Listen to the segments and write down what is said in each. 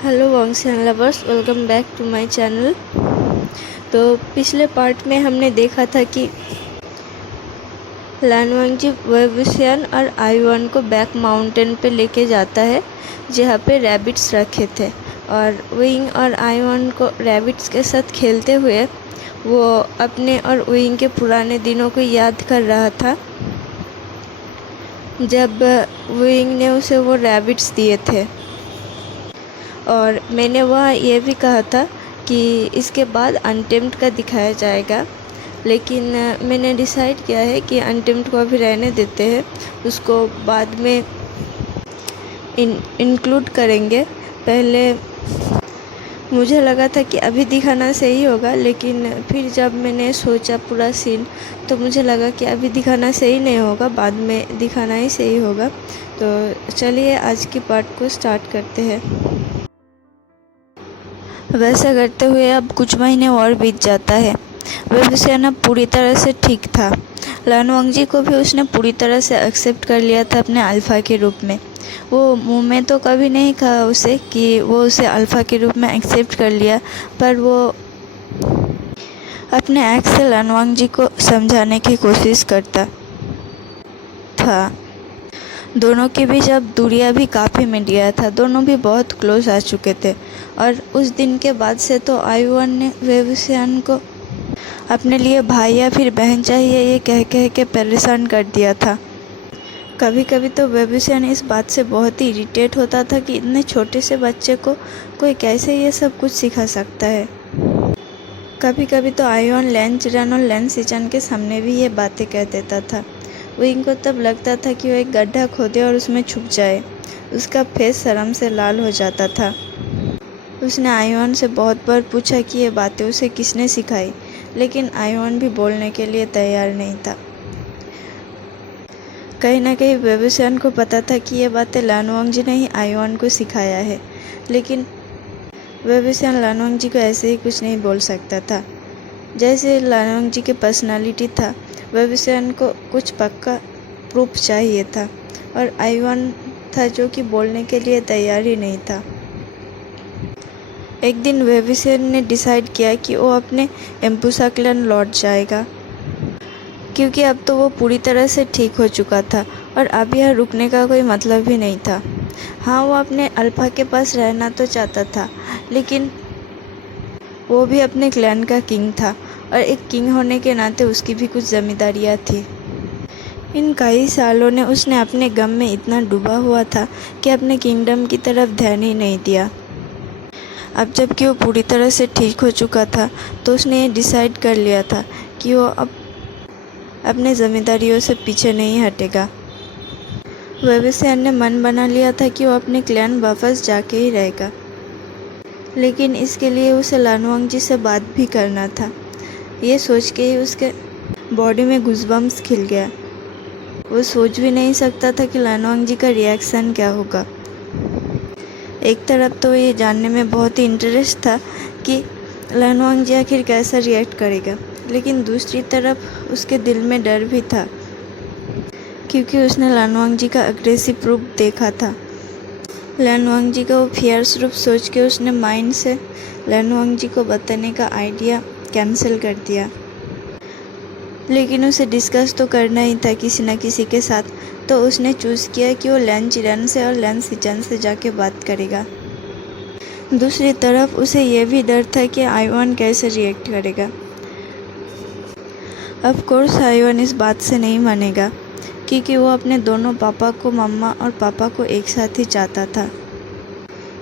Hello वॉन्गसन lovers, welcome back to my channel. तो पिछले पार्ट में हमने देखा था कि लान वांगजी वei wuxian और आयुआन को बैक माउंटेन पे लेके जाता है जहाँ पे रैबिट्स रखे थे, और विंग और आयुआन को रैबिट्स के साथ खेलते हुए वो अपने और विंग के पुराने दिनों को याद कर रहा था, जब विंग ने उसे वो रैबिट्स दिए थे। और मैंने वहाँ ये भी कहा था कि इसके बाद अनटेम्प्ट का दिखाया जाएगा, लेकिन मैंने डिसाइड किया है कि अनटेम्प्ट को अभी रहने देते हैं, उसको बाद में इंक्लूड करेंगे। पहले मुझे लगा था कि अभी दिखाना सही होगा, लेकिन फिर जब मैंने सोचा पूरा सीन तो मुझे लगा कि अभी दिखाना सही नहीं होगा, बाद में दिखाना ही सही होगा। तो चलिए आज की पार्ट को स्टार्ट करते हैं। वैसा करते हुए अब कुछ महीने और बीत जाता है। वei wuxian अब पूरी तरह से ठीक था। लान वांगजी को भी उसने पूरी तरह से एक्सेप्ट कर लिया था अपने अल्फ़ा के रूप में। वो मुंह में तो कभी नहीं कहा उसे कि वो उसे अल्फ़ा के रूप में एक्सेप्ट कर लिया, पर वो अपने एक्स से लान वांगजी को समझाने की कोशिश करता था। दोनों के बीच अब दूरियां भी काफ़ी मिट गया था, दोनों भी बहुत क्लोज आ चुके थे। और उस दिन के बाद से तो आयुआन ने वei wuxian को अपने लिए भाई या फिर बहन चाहिए ये कह कह के परेशान कर दिया था। कभी कभी तो वei wuxian इस बात से बहुत ही इरिटेट होता था कि इतने छोटे से बच्चे को कोई कैसे ये सब कुछ सिखा सकता है। कभी कभी तो आयुआन लैन चिरान और लैन सिचान के सामने भी ये बातें कह देता था। विंग को तब लगता था कि वो एक गड्ढा खोदे और उसमें छुप जाए। उसका फेस शर्म से लाल हो जाता था। उसने आयुआन से बहुत बार पूछा कि ये बातें उसे किसने सिखाई, लेकिन आयुआन भी बोलने के लिए तैयार नहीं था। कहीं ना कहीं वei wuxian को पता था कि ये बातें लान वांगजी ने ही आयुआन को सिखाया है, लेकिन वei wuxian लान वांगजी को ऐसे ही कुछ नहीं बोल सकता था। जैसे लान वांगजी की पर्सनालिटी था, वei wuxian को कुछ पक्का प्रूफ चाहिए था, और आयुआन था जो कि बोलने के लिए तैयार ही नहीं था। एक दिन वei wuxian ने डिसाइड किया कि वो अपने एम्पुसा क्लैन लौट जाएगा, क्योंकि अब तो वो पूरी तरह से ठीक हो चुका था और अब यह रुकने का कोई मतलब ही नहीं था। हाँ, वो अपने अल्फ़ा के पास रहना तो चाहता था, लेकिन वो भी अपने क्लैन का किंग था, और एक किंग होने के नाते उसकी भी कुछ जिम्मेदारियाँ थी। इन कई सालों ने उसने अपने गम में इतना डूबा हुआ था कि अपने किंगडम की तरफ ध्यान ही नहीं दिया। अब जबकि वो पूरी तरह से ठीक हो चुका था, तो उसने ये डिसाइड कर लिया था कि वो अब अपने जिम्मेदारियों से पीछे नहीं हटेगा। वei wuxian ने मन बना लिया था कि वो अपने क्लैन वापस जाके ही रहेगा, लेकिन इसके लिए उसे लान वांगजी से बात भी करना था। ये सोच के ही उसके बॉडी में गूज़बम्प्स खिल गया। वो सोच भी नहीं सकता था कि लान वांगजी का रिएक्शन क्या होगा। एक तरफ तो ये जानने में बहुत ही इंटरेस्ट था कि लान वांगजी आखिर कैसा रिएक्ट करेगा, लेकिन दूसरी तरफ उसके दिल में डर भी था, क्योंकि उसने लान वांगजी का अग्रेसिव रूप देखा था। लान वांगजी का वो फियर्स रूप सोच के उसने माइंड से लान वांगजी को बताने का आइडिया कैंसिल कर दिया। लेकिन उसे डिस्कस तो करना ही था किसी न किसी के साथ, तो उसने चूज़ किया कि वो लैन चिरान से और लैन सिचान से जाके बात करेगा। दूसरी तरफ उसे यह भी डर था कि आयुआन कैसे रिएक्ट करेगा। ऑफ कोर्स आयुआन इस बात से नहीं मानेगा, क्योंकि वो अपने दोनों पापा को, मम्मा और पापा को एक साथ ही चाहता था।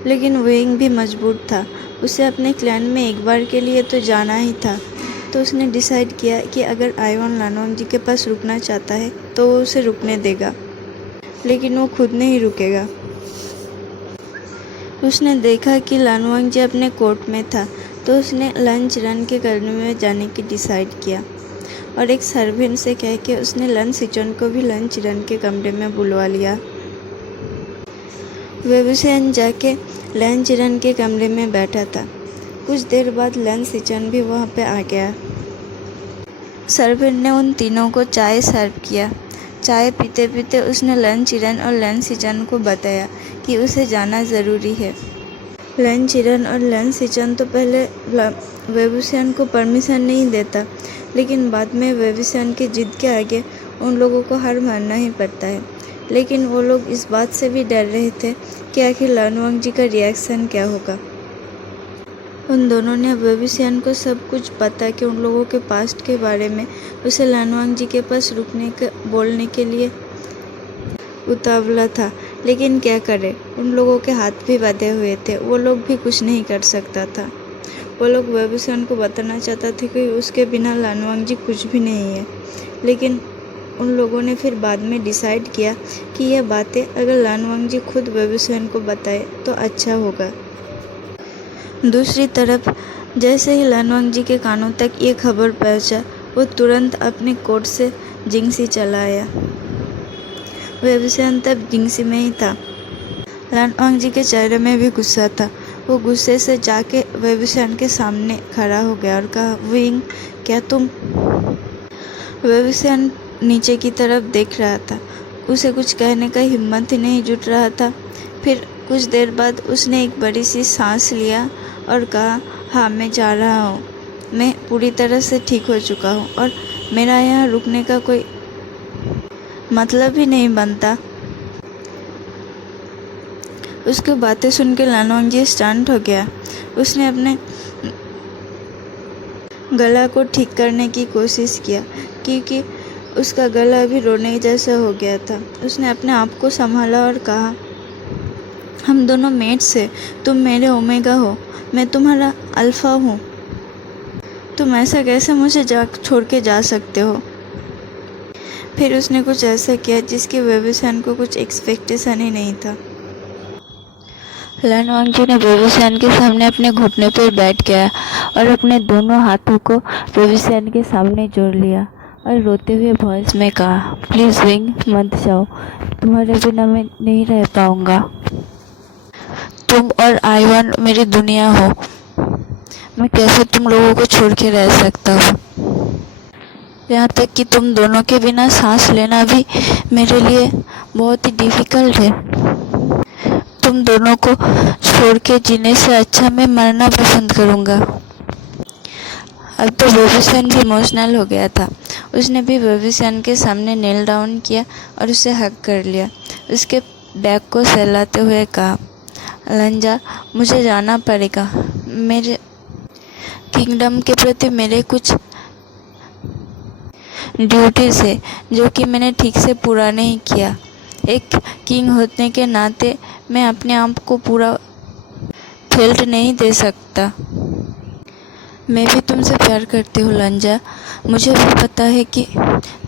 लेकिन विंग भी मजबूर था, उसे अपने क्लैन में एक बार के लिए तो जाना ही था। तो उसने डिसाइड किया कि अगर आयुआन लान वांगजी के पास रुकना चाहता है तो वो उसे रुकने देगा, लेकिन वो खुद नहीं रुकेगा। उसने देखा कि लान वांगजी अपने कोर्ट में था, तो उसने लैन चिरान के कमरे में जाने की डिसाइड किया, और एक सर्वेंट से कह के उसने लैन सिचान को भी लैन चिरान के कमरे में बुलवा लिया। वei wuxian जाके लैन चिरान के कमरे में बैठा था। कुछ देर बाद लैन सिचान भी वहाँ पे आ गया। सर्वेंट ने उन तीनों को चाय सर्व किया। चाय पीते पीते उसने लैन चिरान और लैन सिचान को बताया कि उसे जाना ज़रूरी है। लैन चिरन और लैन सिचन तो पहले वेबुसियन को परमिशन नहीं देता, लेकिन बाद में वेबुसियन की जिद के आगे उन लोगों को हार मानना ही पड़ता है। लेकिन वो लोग इस बात से भी डर रहे थे कि आखिर लानवांग जी का रिएक्शन क्या होगा। उन दोनों ने वेबुसियन को सब कुछ पता कि उन लोगों के पास्ट के बारे में उसे लानवांग जी के पास बोलने के लिए उतावला था, लेकिन क्या करे, उन लोगों के हाथ भी बंधे हुए थे, वो लोग भी कुछ नहीं कर सकता था। वो लोग वेबुसियन को बताना चाहता थे कि उसके बिना लानवांग जी कुछ भी नहीं है, लेकिन उन लोगों ने फिर बाद में डिसाइड किया कि यह बातें अगर लानवांग जी खुद वेबुसियन को बताए तो अच्छा होगा। दूसरी तरफ जैसे ही लानवांग जी के कानों तक ये खबर पहुंचा, वो तुरंत अपने कोट से जिंगसी चला आया। वेबुसियन तब जिंगसी में ही था। लानवांग जी के चेहरे में भी गुस्सा था। वो गुस्से से जाके वेबुसियन के सामने खड़ा हो गया और कहा, विंग, क्या तुम? वेबुसियन नीचे की तरफ देख रहा था। उसे कुछ कहने का हिम्मत ही नहीं जुट रहा था। फिर कुछ देर बाद उसने एक बड़ी सी सांस लिया और कहा, हाँ, मैं जा रहा हूँ। मैं पूरी तरह से ठीक हो चुका हूँ और मेरा यहाँ रुकने का कोई मतलब ही नहीं बनता। उसकी बातें सुन के लानवांग जी स्टंट हो गया। उसने अपने गला को ठीक करने की कोशिश किया, क्योंकि उसका गला अभी रोने जैसा हो गया था। उसने अपने आप को संभाला और कहा, हम दोनों मेट्स हैं। तुम मेरे ओमेगा हो, मैं तुम्हारा अल्फा हूँ। तुम ऐसा कैसे मुझे छोड़ के जा सकते हो? फिर उसने कुछ ऐसा किया जिसकी वेबुसियन को कुछ एक्सपेक्टेशन ही नहीं था। लानवांग जी ने वेबुसियन के सामने अपने घुटने पर बैठ गया और अपने दोनों हाथों को वेबुसियन के सामने जोड़ लिया और रोते हुए वॉइस में कहा, प्लीज़ विंग, मत जाओ, तुम्हारे बिना मैं नहीं रह पाऊँगा। तुम और आईवन मेरी दुनिया हो। मैं कैसे तुम लोगों को छोड़ के रह सकता हूँ? यहाँ तक कि तुम दोनों के बिना सांस लेना भी मेरे लिए बहुत ही डिफ़िकल्ट है। तुम दोनों को छोड़ के जीने से अच्छा मैं मरना पसंद करूँगा। अब तो वेबुसियन भी इमोशनल हो गया था। उसने भी वेबुसियन के सामने नील डाउन किया और उसे हग कर लिया। उसके बैग को सहलाते हुए कहा, लंजा, मुझे जाना पड़ेगा। मेरे किंगडम के प्रति मेरे कुछ ड्यूटीज़ है जो कि मैंने ठीक से पूरा नहीं किया। एक किंग होने के नाते मैं अपने आप को पूरा फेल्ट नहीं दे सकता। मैं भी तुमसे प्यार करती हूँ लंजा। मुझे भी पता है कि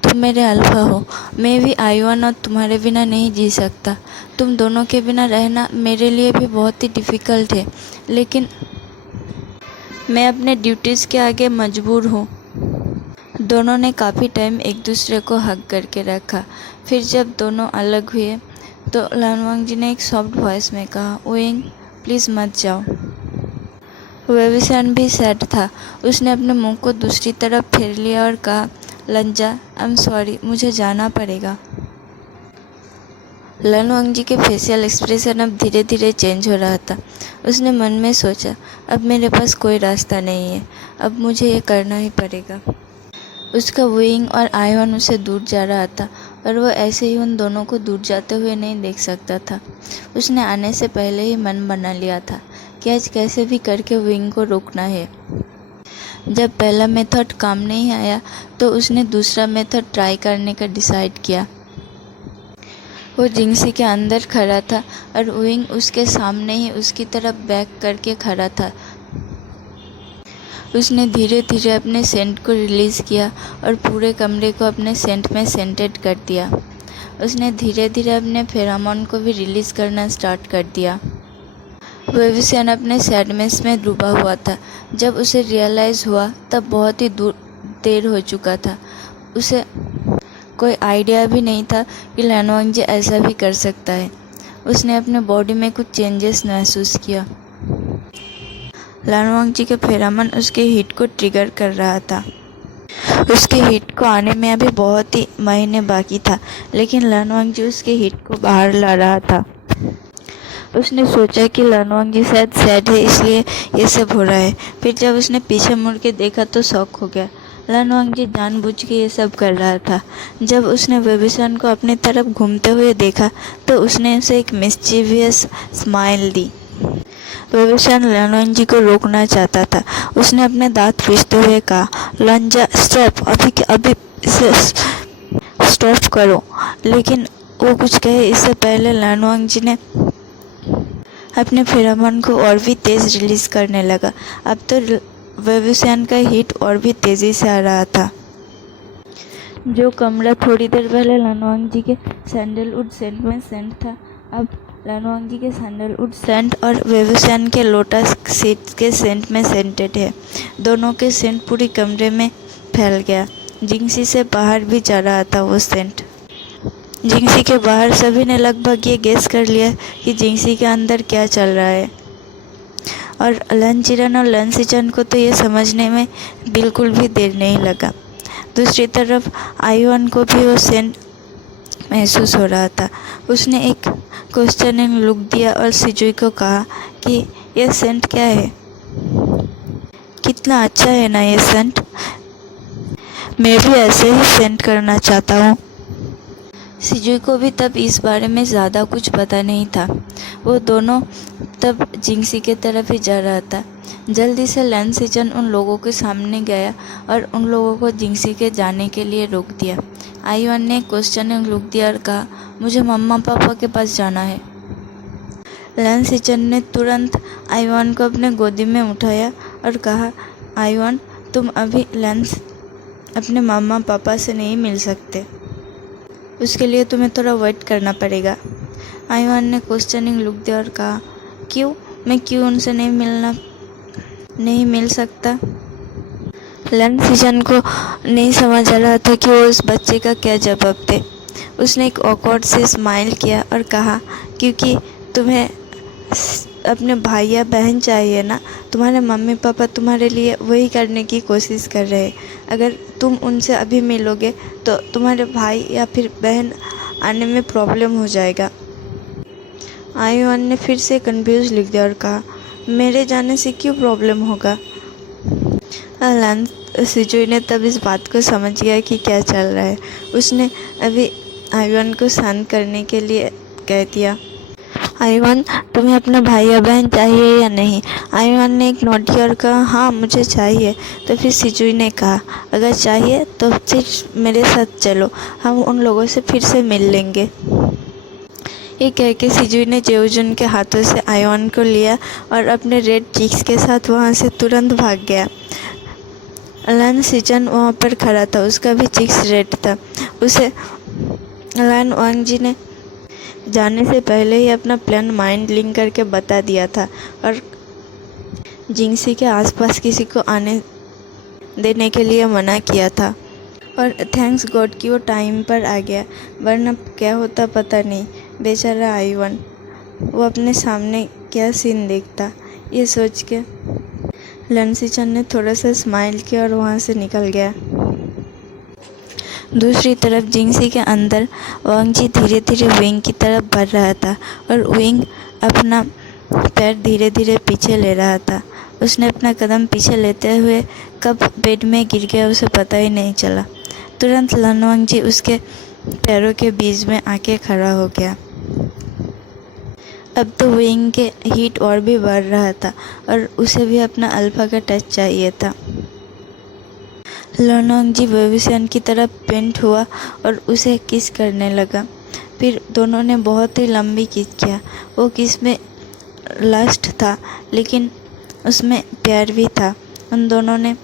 तुम मेरे अल्फा हो। मैं भी आईवन और तुम्हारे बिना नहीं जी सकता। तुम दोनों के बिना रहना मेरे लिए भी बहुत ही डिफ़िकल्ट है, लेकिन मैं अपने ड्यूटीज़ के आगे मजबूर हूँ। दोनों ने काफ़ी टाइम एक दूसरे को हग करके रखा। फिर जब दोनों अलग हुए तो लानवांग जी ने एक सॉफ्ट वॉइस में कहा, विंग, प्लीज़ मत जाओ। वेबुसियन भी सैड था। उसने अपने मुंह को दूसरी तरफ फेर लिया और कहा, लंजा, आई एम सॉरी, मुझे जाना पड़ेगा। लानवांग जी के फेशियल एक्सप्रेशन अब धीरे धीरे चेंज हो रहा था। उसने मन में सोचा, अब मेरे पास कोई रास्ता नहीं है, अब मुझे ये करना ही पड़ेगा। उसका विंग और आईवन उसे दूर जा रहा था और वो ऐसे ही उन दोनों को दूर जाते हुए नहीं देख सकता था। उसने आने से पहले ही मन बना लिया था कि आज कैसे भी करके विंग को रोकना है। जब पहला मेथड काम नहीं आया तो उसने दूसरा मेथड ट्राई करने का डिसाइड किया। वो जिंगसी के अंदर खड़ा था और विंग उसके सामने ही उसकी तरफ बैक करके खड़ा था। उसने धीरे धीरे अपने सेंट को रिलीज़ किया और पूरे कमरे को अपने सेंट में सेंटेड कर दिया। उसने धीरे धीरे अपने फेरामोन को भी रिलीज़ करना स्टार्ट कर दिया। वेबुसियन अपने सैडनेस में डूबा हुआ था। जब उसे रियलाइज़ हुआ तब बहुत ही देर हो चुका था। उसे कोई आइडिया भी नहीं था कि लानवांग जी ऐसा भी कर सकता है। उसने अपने बॉडी में कुछ चेंजेस महसूस किया। लानवांग जी के फेरामन उसके हीट को ट्रिगर कर रहा था। उसके हीट को आने में अभी बहुत ही महीने बाकी था, लेकिन लानवांग जी उसके हीट को बाहर ला रहा था। उसने सोचा कि लानवांग जी शायद सैड है इसलिए ये सब हो रहा है। फिर जब उसने पीछे मुड़ के देखा तो शॉक हो गया। लानवांग जी जानबूझ के ये सब कर रहा था। जब उसने वेबुसान को अपनी तरफ घूमते हुए देखा तो उसने उसे एक मिस्चीवियस स्माइल दी। वेबुसान लानवांग जी को रोकना चाहता था। उसने अपने दांत पीसते हुए कहा, लांजा स्टॉप, अभी के अभी इसे स्टॉप करो। लेकिन वो कुछ कहे इससे पहले लानवांग जी ने अपने फेरोमोन को और भी तेज रिलीज करने लगा। अब तो वेबुसान का हीट और भी तेजी से आ रहा था। जो कमरा थोड़ी देर पहले लानवांग जी के सैंडलवुड सेंट में सेंट था, अब लानवांग जी के सैंडलवुड सेंट और वेबुसान के लोटस सीड्स के सेंट में सेंटेड है। दोनों के सेंट पूरी कमरे में फैल गया। जिंगसी से बाहर भी जा रहा था वो सेंट। जिंगसी के बाहर सभी ने लगभग ये गेस कर लिया कि जिंगसी के अंदर क्या चल रहा है, और लन चिरन और लन सिचन को तो ये समझने में बिल्कुल भी देर नहीं लगा। दूसरी तरफ आईवान को भी वो सेंट महसूस हो रहा था। उसने एक क्वेश्चनिंग लुक दिया और सिजुई को कहा कि यह सेंट क्या है, कितना अच्छा है ना ये सेंट, मैं भी ऐसे ही सेंट करना चाहता हूँ। सिजुई को भी तब इस बारे में ज़्यादा कुछ पता नहीं था। वो दोनों तब जिंगसी के तरफ ही जा रहा था। जल्दी से लन सिचन उन लोगों के सामने गया और उन लोगों को जिंगसी के जाने के लिए रोक दिया। आईवान ने क्वेश्चनिंग लुक दिया और कहा, मुझे मम्मा पापा के पास जाना है। लन सिचन ने तुरंत आईवान को अपने गोदी में उठाया और कहा, आईवान तुम अभी अपने मम्मा पापा से नहीं मिल सकते, उसके लिए तुम्हें थोड़ा वेट करना पड़ेगा। आईवान ने क्वेश्चनिंग लुक दिया और कहा, क्यों, मैं क्यों उनसे नहीं मिल सकता। लन सिचन को नहीं समझ आ रहा था कि वो उस बच्चे का क्या जवाब दे। उसने एक ऑकवर्ड से स्माइल किया और कहा, क्योंकि तुम्हें अपने भाई या बहन चाहिए ना, तुम्हारे मम्मी पापा तुम्हारे लिए वही करने की कोशिश कर रहे हैं। अगर तुम उनसे अभी मिलोगे तो तुम्हारे भाई या फिर बहन आने में प्रॉब्लम हो जाएगा। आईवान ने फिर से कंफ्यूज लिख दिया और कहा, मेरे जाने से क्यों प्रॉब्लम होगा। लन सिजुई ने तब इस बात को समझ गया कि क्या चल रहा है। उसने अभी आईवान को शांत करने के लिए कह दिया, आईवान तुम्हें अपना भाई या बहन चाहिए या नहीं। आईवान ने एक नोट किया और कहा, हाँ मुझे चाहिए। तो फिर सिजुई ने कहा, अगर चाहिए तो फिर मेरे साथ चलो, हम उन लोगों से फिर से मिल लेंगे। ये कह के सिजुई ने जेऊजुन के हाथों से आईवान को लिया और अपने रेड चीक्स के साथ वहाँ से तुरंत भाग गया। लन सिचन वहाँ पर खड़ा था, उसका भी चीक्स रेड था। उसे लानवांग जी ने जाने से पहले ही अपना प्लान माइंड लिंक करके बता दिया था और जिंगसी के आसपास किसी को आने देने के लिए मना किया था। और थैंक्स गॉड कि वो टाइम पर आ गया, वरना क्या होता पता नहीं। बेचारा आईवान, वो अपने सामने क्या सीन देखता। ये सोच के लन सिचन ने थोड़ा सा स्माइल किया और वहाँ से निकल गया। दूसरी तरफ जिंगसी के अंदर वांग जी धीरे धीरे विंग की तरफ बढ़ रहा था और विंग अपना पैर धीरे धीरे पीछे ले रहा था। उसने अपना कदम पीछे लेते हुए कब बेड में गिर गया उसे पता ही नहीं चला। तुरंत लानवांग जी उसके पैरों के बीच में आके खड़ा हो गया। अब तो विंग के हीट और भी बढ़ रहा था और उसे भी अपना अल्फा का टच चाहिए था। लानवांग जी वेबुसान की तरफ पेंट हुआ और उसे किस करने लगा। फिर दोनों ने बहुत ही लंबी किस किया। वो किस में लस्ट था लेकिन उसमें प्यार भी था। उन दोनों ने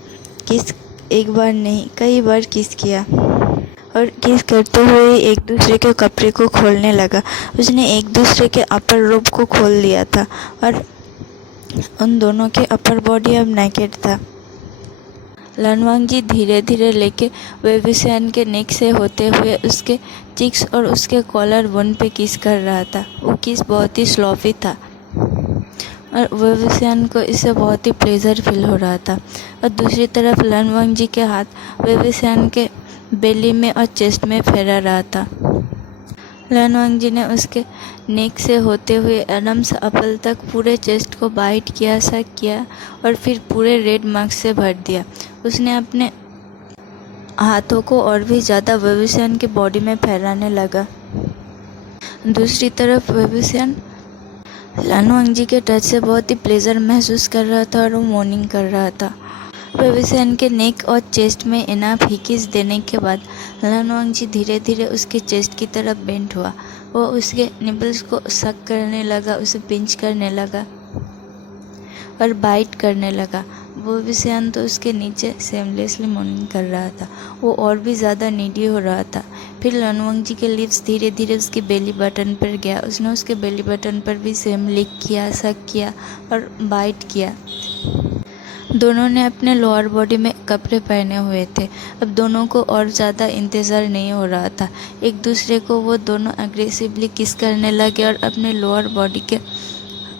किस एक बार नहीं कई बार किस किया और किस करते हुए एक दूसरे के कपड़े को खोलने लगा। उसने एक दूसरे के अपर रोब को खोल दिया था और उन दोनों के अपर बॉडी अब नेकेड था। लानवांग जी धीरे धीरे लेके वेबुसान के नेक से होते हुए उसके चिक्स और उसके कॉलर बोन पे किस कर रहा था। वो किस बहुत ही स्लॉफी था और वेबुसान को इससे बहुत ही प्लेजर फील हो रहा था। और दूसरी तरफ लानवांग जी के हाथ वेबुसान के बेली में और चेस्ट में फेरा रहा था। लन वांगजी ने उसके नेक से होते हुए एडम्स अपल तक पूरे चेस्ट को बाइट किया, सक किया और फिर पूरे रेड मार्क्स से भर दिया। उसने अपने हाथों को और भी ज़्यादा वेबुसियन के बॉडी में फैलाने लगा। दूसरी तरफ वेबुसियन लन वांगजी के टच से बहुत ही प्लेजर महसूस कर रहा था और वो मॉर्निंग कर रहा था। वेबुसियन के नेक और चेस्ट में इनाफ हिकिस देने के बाद लन वांगजी धीरे धीरे उसके चेस्ट की तरफ बेंड हुआ। वो उसके निपल्स को सक करने लगा, उसे पिंच करने लगा और बाइट करने लगा। वेबुसियन तो उसके नीचे सेमलेसली मॉर्निंग कर रहा था। वो और भी ज़्यादा नीडी हो रहा था। फिर लन वांगजी के लिप्स धीरे धीरे उसके बेली बटन पर गया। उसने उसके बेली बटन पर भी सेम लिक किया, सक किया और बाइट किया। दोनों ने अपने लोअर बॉडी में कपड़े पहने हुए थे। अब दोनों को और ज़्यादा इंतज़ार नहीं हो रहा था। एक दूसरे को वो दोनों अग्रेसिवली किस करने लगे और अपने लोअर बॉडी के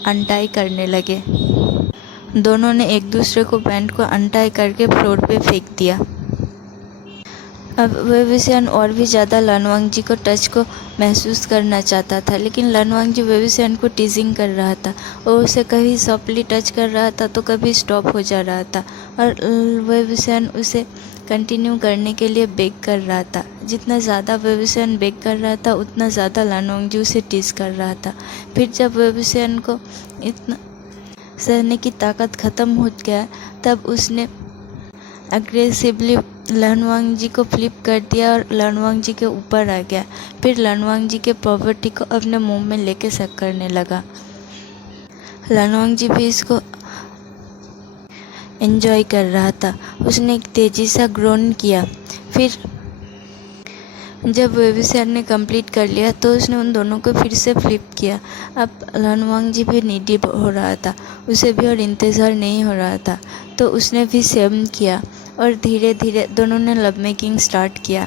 अनटाई करने लगे। दोनों ने एक दूसरे को पैंट को अनटाई करके फ्लोर पे फेंक दिया। अब वेबुसियन और भी ज़्यादा लन वांगजी को टच को महसूस करना चाहता था, लेकिन लन वांगजी वेबुसियन को टीजिंग कर रहा था। वो उसे कभी सॉफ्टली टच कर रहा था तो कभी स्टॉप हो जा रहा था और वेबुसियन उसे कंटिन्यू करने के लिए बेग कर रहा था। जितना ज़्यादा वेबुसियन बेग कर रहा था उतना ज़्यादा लन वांगजी उसे टीज कर रहा था। फिर जब वेबुसियन को इतना सहने की ताकत ख़त्म हो गया तब उसने अग्रेसिवली लन वांगजी को फ्लिप कर दिया और लन वांगजी के ऊपर आ गया। फिर लन वांगजी के प्रॉपर्टी को अपने मुंह में लेके सक करने लगा। लन वांगजी भी इसको एंजॉय कर रहा था। उसने एक तेज़ी सा ग्रोन किया। फिर जब वेबुसियन ने कंप्लीट कर लिया तो उसने उन दोनों को फिर से फ्लिप किया। अब लन वांगजी भी नीडी हो रहा था, उसे भी और इंतज़ार नहीं हो रहा था, तो उसने भी सेम किया और धीरे धीरे दोनों ने लव मेकिंग स्टार्ट किया।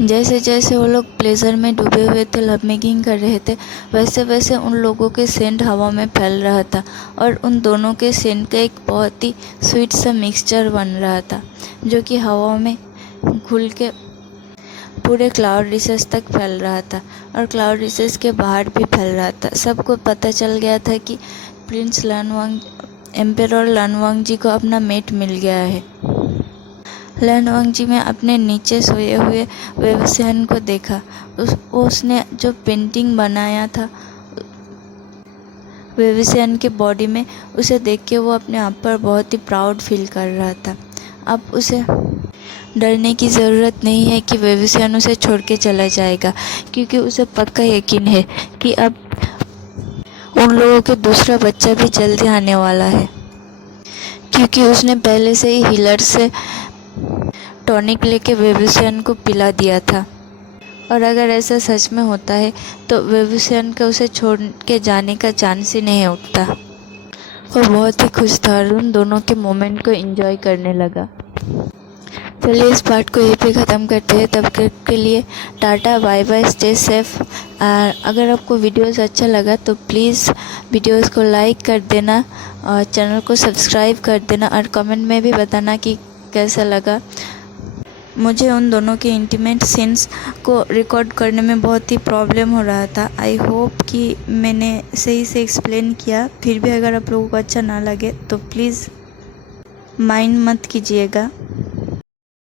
जैसे जैसे वो लोग प्लेजर में डूबे हुए थे, लव मेकिंग कर रहे थे, वैसे वैसे उन लोगों के सेंट हवा में फैल रहा था और उन दोनों के सेंट का एक बहुत ही स्वीट सा मिक्सचर बन रहा था जो कि हवा में घुल के पूरे क्लाउड रिसेस तक फैल रहा था और क्लाउड रिसेस के बाहर भी फैल रहा था। सबको पता चल गया था कि प्रिंस एम्पेरर लन वांगजी को अपना मेट मिल गया है। लन वांगजी में अपने नीचे सोए हुए वेबुसियन को देखा। उसने जो पेंटिंग बनाया था वेबुसियन के बॉडी में, उसे देख के वो अपने आप पर बहुत ही प्राउड फील कर रहा था। अब उसे डरने की ज़रूरत नहीं है कि वेबुसियन उसे छोड़ के चला जाएगा, क्योंकि उसे पक्का यकीन है कि अब उन लोगों के दूसरा बच्चा भी जल्दी आने वाला है, क्योंकि उसने पहले से ही हीलर से टॉनिक लेके वेबुसियन को पिला दिया था। और अगर ऐसा सच में होता है तो वेबुसियन का उसे छोड़ के जाने का चांस ही नहीं उठता। वो बहुत ही खुश था और उन दोनों के मोमेंट को एंजॉय करने लगा। चलिए इस पार्ट को यहीं पे ख़त्म करते हैं। तब तक के लिए tata, bye bye, stay safe. अगर आपको वीडियोस अच्छा लगा तो प्लीज़ वीडियोस को लाइक कर देना और चैनल को सब्सक्राइब कर देना और कमेंट में भी बताना कि कैसा लगा। मुझे उन दोनों के इंटीमेट सीन्स को रिकॉर्ड करने में बहुत ही प्रॉब्लम हो रहा था। आई होप कि मैंने सही से एक्सप्लेन किया। फिर भी अगर आप लोगों को अच्छा ना लगे तो प्लीज़ माइंड मत कीजिएगा।